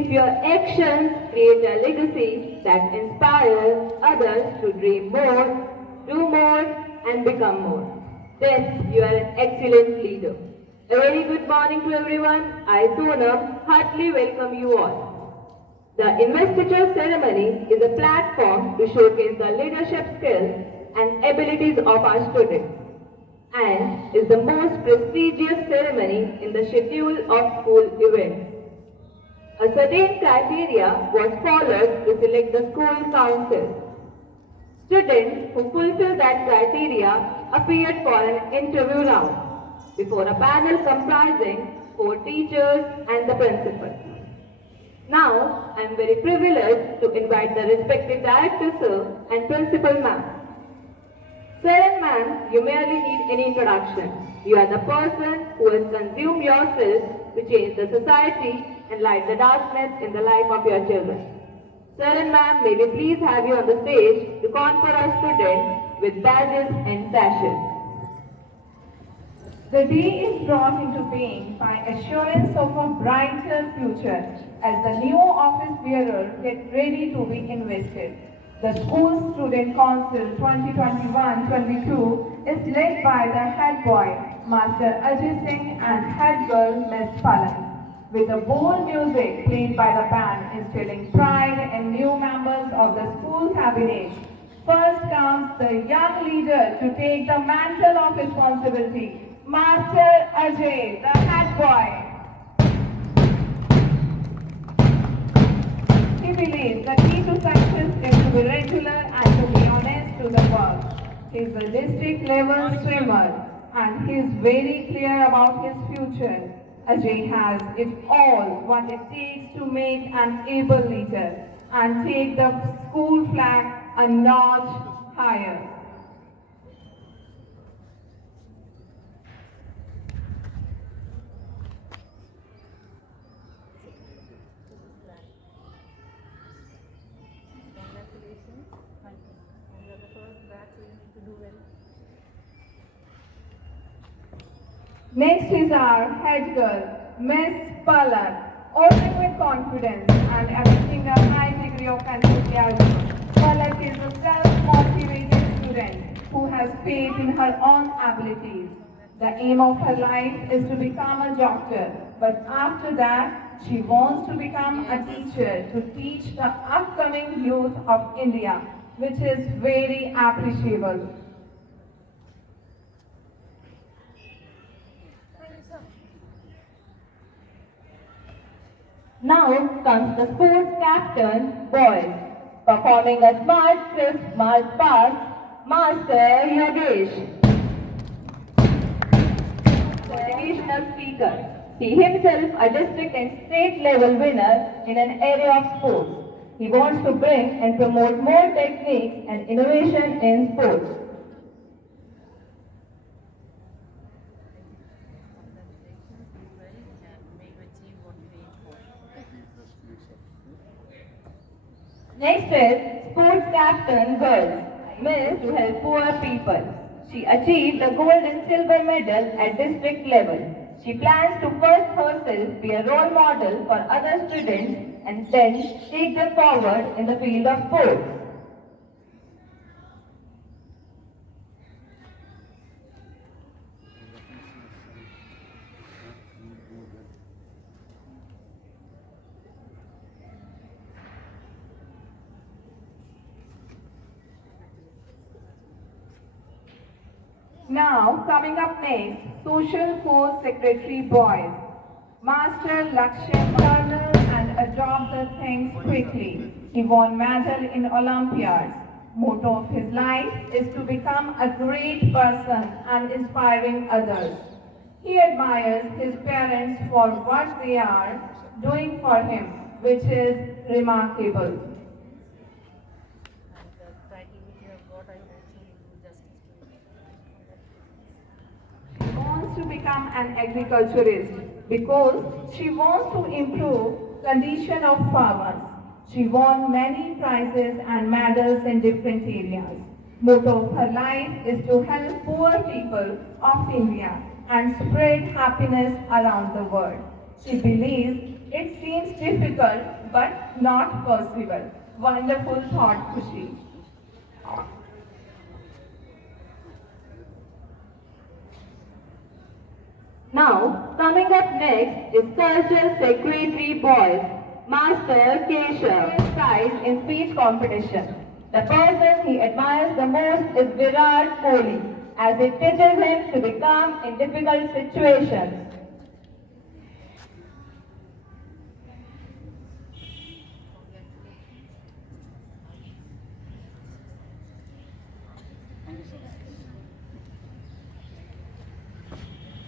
if your actions create a legacy that inspires others to dream more, do more, and become more, then you are an excellent leader. A very good morning to everyone. I, Sonam, heartily welcome you all. The investiture ceremony is a platform to showcase the leadership skills and abilities of our students and is the most prestigious ceremony in the schedule of school events. A certain criteria was followed to select the school council. Students who fulfill that criteria appeared for an interview round before a panel comprising 4 teachers and the principal. Now, I am very privileged to invite the respected director sir and principal ma'am. Sir and ma'am, you merely need any introduction. You are the person who has consumed yourself to change the society and light the darkness in the life of your children. Sir and ma'am, may we please have you on the stage to confer our students with badges and sashes. The day is brought into being by assurance of a brighter future as the new office bearer get ready to be invested. The School Student Council 2021-22 is led by the head boy, Master Ajay Singh, and head girl, Ms. Palan. With the bold music played by the band instilling pride in new members of the school cabinet, first comes the young leader to take the mantle of responsibility, Master Ajay, the head boy. He believes the key to success is to be regular and to be honest to the work. He is a district level swimmer and he is very clear about his future. Ajay has it all what it takes to make an able leader and take the school flag a notch higher. Next is our head girl, Miss Palan, oozing with confidence and emitting a high degree of enthusiasm. Palan is a self-motivated student who has faith in her own abilities. The aim of her life is to become a doctor, but after that, she wants to become a teacher to teach the upcoming youth of India, which is very appreciable. Now comes the sports captain, boys, performing a smart, crisp march past Master Yogesh. Motivational speaker. He himself a district and state level winner in an area of sports. He wants to bring and promote more techniques and innovation in sports. Next is Sports Captain Girls, Miss to help poor people. She achieved the gold and silver medal at district level. She plans to first herself be a role model for other students and then take them forward in the field of sports. Now, coming up next, Social Force Secretary Boys. Master Lakshay Colonel and adopt the things quickly. He won medal in Olympiads. Motto of his life is to become a great person and inspiring others. He admires his parents for what they are doing for him, which is remarkable. Wants to become an agriculturist because she wants to improve condition of farmers. She won many prizes and medals in different areas. Motto of her life is to help poor people of India and spread happiness around the world. She believes It seems difficult but not possible. Wonderful thought, Kushi. Now, coming up next is Culture Secretary Boys, Master Keshav. His prize in speech competition. The person he admires the most is Virat Kohli, as it teaches him to be calm in difficult situations.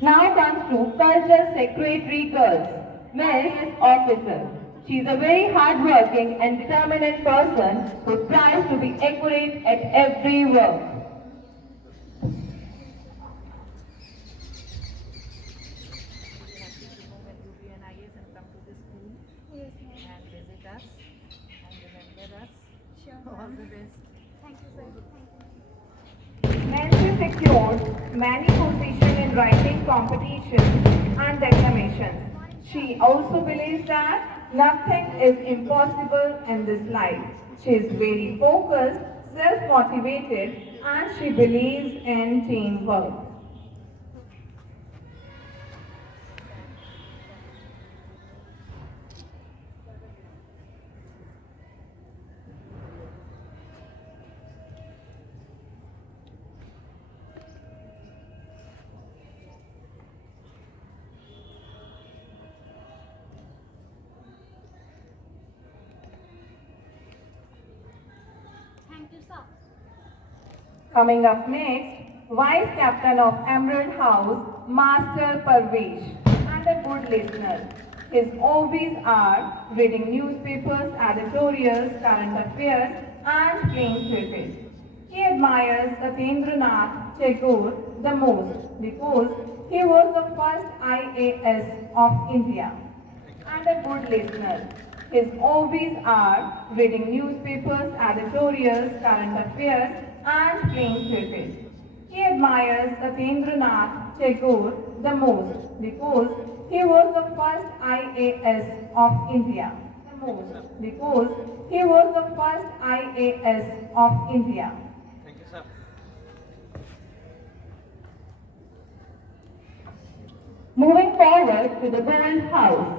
Now comes to Culture Secretary Girls, Miss Officer. She is a very hardworking and determined person who tries to be accurate at every work. Happy to know when you be an IAS and come to this school Yes, ma'am. and visit us and remember us. Sure, All ma'am. the best. Thank you, sir. Thank you. Nancy secured many positions in writing competitions and declamations. She also believes that nothing is impossible in this life. She is very focused, self-motivated, and she believes in teamwork. Thank you, sir. Coming up next, Vice Captain of Emerald House, Master Parvesh, and a good listener. His hobbies are reading newspapers, editorials, current affairs, and playing cricket. He admires Satyendra Tagore the most because he was the first IAS of India and a good listener. His hobbies are reading newspapers, editorials, current affairs, and playing cricket. He admires Satyendra Tagore the most because he was the first IAS of India. The most because he was the first IAS of India. Moving forward to the Gold House.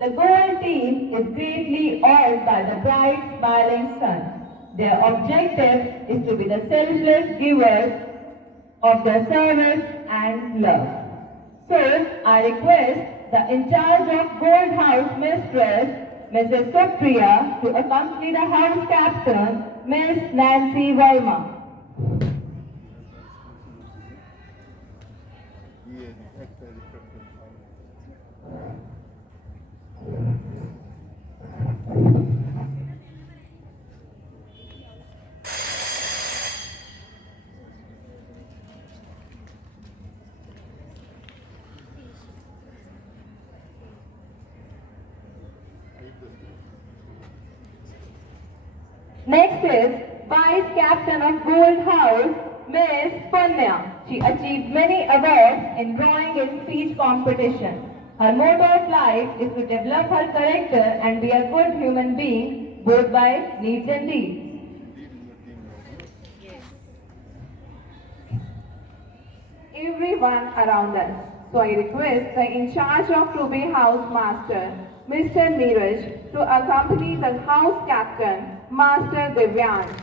The Gold team is greatly awed by the bright, smiling sun. Their objective is to be the selfless givers of their service and love. So, I request the in charge of Gold House Mistress, Mrs. Supriya, to accompany the house captain, Miss Nancy Verma. Next is Vice Captain of Gold House, Miss Punya. She achieved many awards in drawing and speech competition. Her motto of life is to develop her character and be a good human being, both by deeds and deeds. Everyone around us. So I request the in charge of Ruby House Master, Mr. Neeraj, to accompany the house captain, Master Divyansh.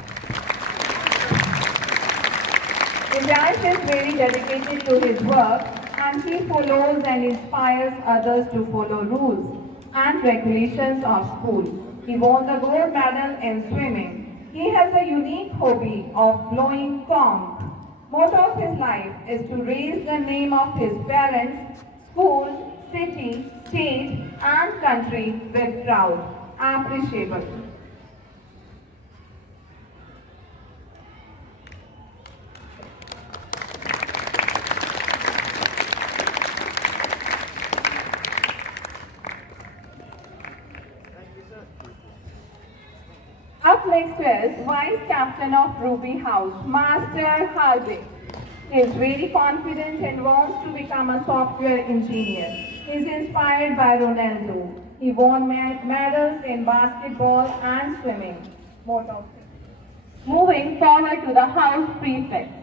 Divyansh is very dedicated to his work and he follows and inspires others to follow rules and regulations of school. He won the gold medal in swimming. He has a unique hobby of blowing conch. Motto of his life is to raise the name of his parents, school, city, state, and country with proud. Appreciable. Up next is Vice Captain of Ruby House, Master Hardik. He is very confident and wants to become a software engineer. He is inspired by Ronaldo. He won medals in basketball and swimming. Motto. Moving forward to the house prefects.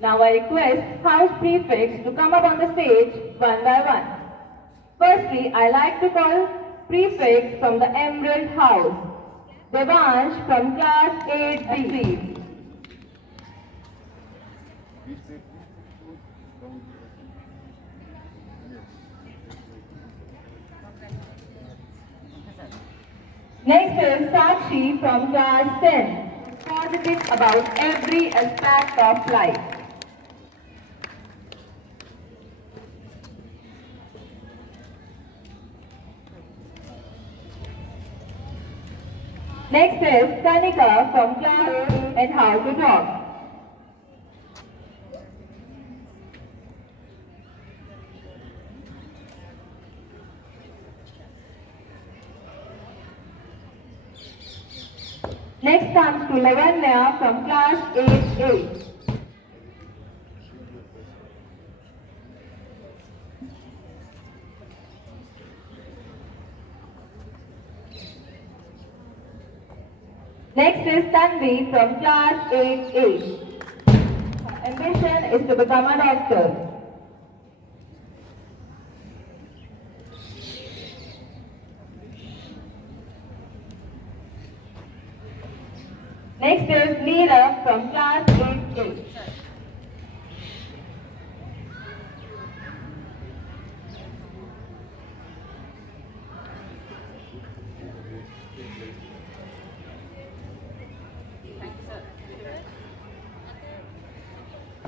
Now I request house prefects to come up on the stage one by one. Firstly, I like to call prefects from the Emerald House. Devansh from class 8B. Next is Sakshi from class 10. Positive about every aspect of life. Next is Kanika from class 8 and how to talk. Next comes to Lavanya from class 8A. Next is Tanvi from class 8A. Her ambition is to become a doctor. Next is Neera from class 8A.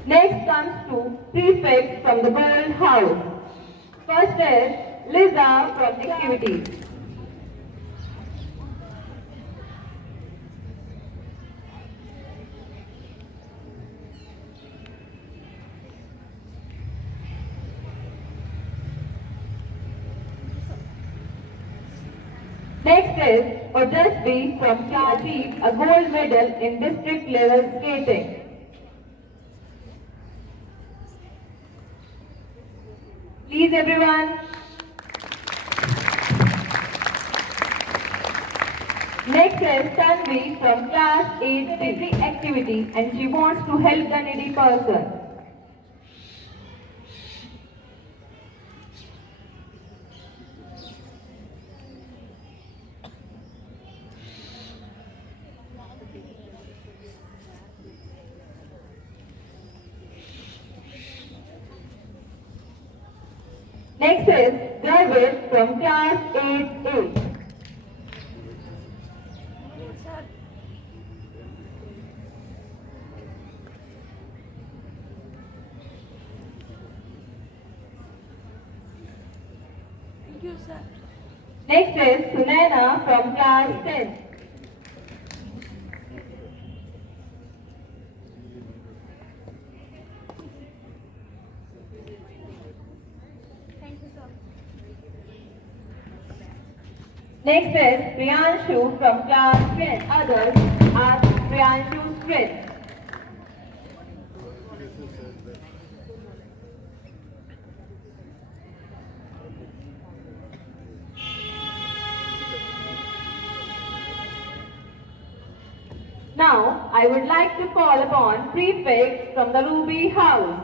Next comes to prefects from the Gold House. First is Liza from Activities. Next is Ojasvi from class achieved a gold medal in district level skating. Please everyone. Next is Tanvi from class 8B activity and she wants to help the needy person. Next is Garvit from class 8A. Thank you, sir. Next is Sunana from class 10. Thank you, sir. Next is Priyanshu from class 10. Others are Priyanshu's friends. Now, I would like to call upon prefects from the Ruby House.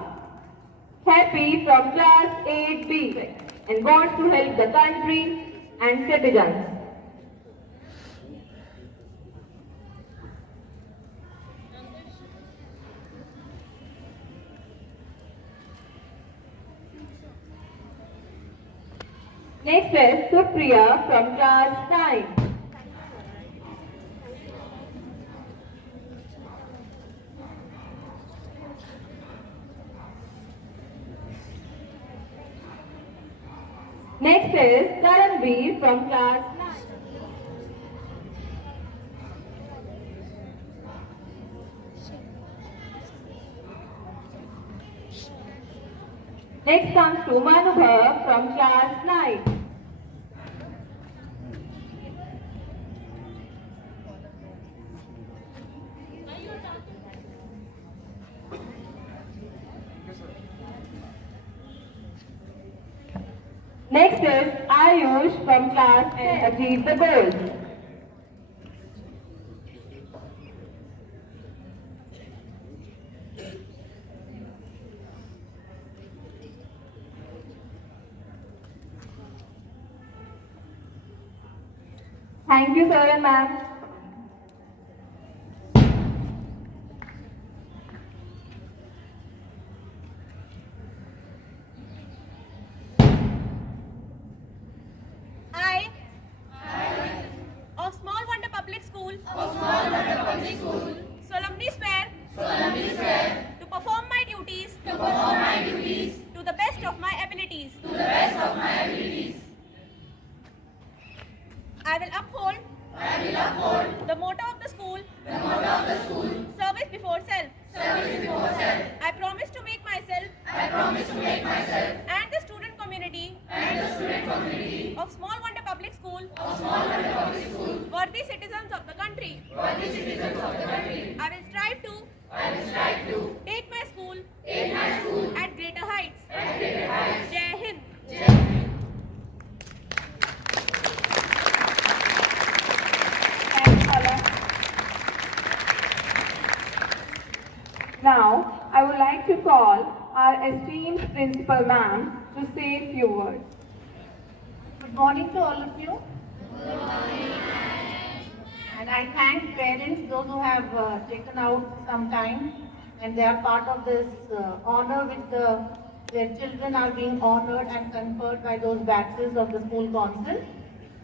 Happy from class 8B and wants to help the country and citizens. Next is Supriya from class 9. Next is Karanveer from class 9. Next comes to Manubha from class 9. Next wishes Ayush from class and achieve the goals. Thank you, sir and ma'am. I of Small Wonder Public School solemnly swear to perform my duties to the best of my abilities. I will uphold the motto of the school, service before self. I promise to make myself and the student community of Small Wonder Public School worthy citizens of the country. I will strive to take my school at greater heights. Jai Hind. Thanks, Palak. Now, I would like to call our esteemed principal ma'am to say a few words. Good morning to all of you. And I thank parents, those who have taken out some time and they are part of this honor which their children are being honored and conferred by those batches of the school council.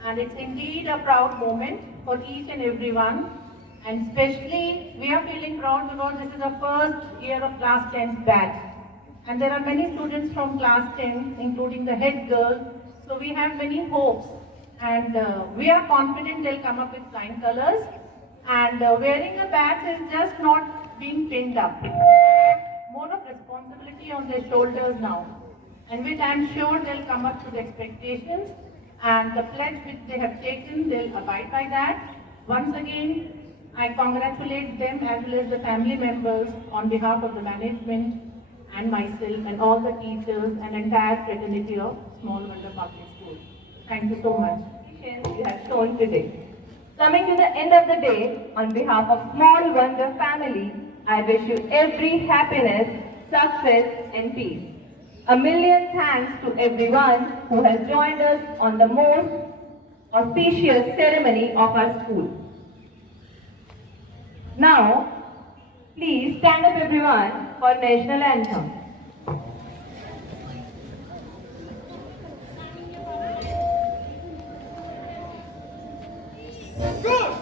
And it's indeed a proud moment for each and every one. And especially we are feeling proud because this is the first year of class 10 batch. And there are many students from class 10, including the head girl. So we have many hopes. And we are confident they'll come up with flying colors. And wearing a badge is just not being pinned up. More of responsibility on their shoulders now. And which I'm sure they'll come up to the expectations. And the pledge which they have taken, they'll abide by that. Once again, I congratulate them as well as the family members on behalf of the management and myself and all the teachers and entire fraternity of Small Wonder Public School. Thank you so much. You have shown today. Coming to the end of the day, on behalf of Small Wonder family, I wish you every happiness, success and peace. A million thanks to everyone who has joined us on the most auspicious ceremony of our school. Now, please stand up everyone for national anthem. Good!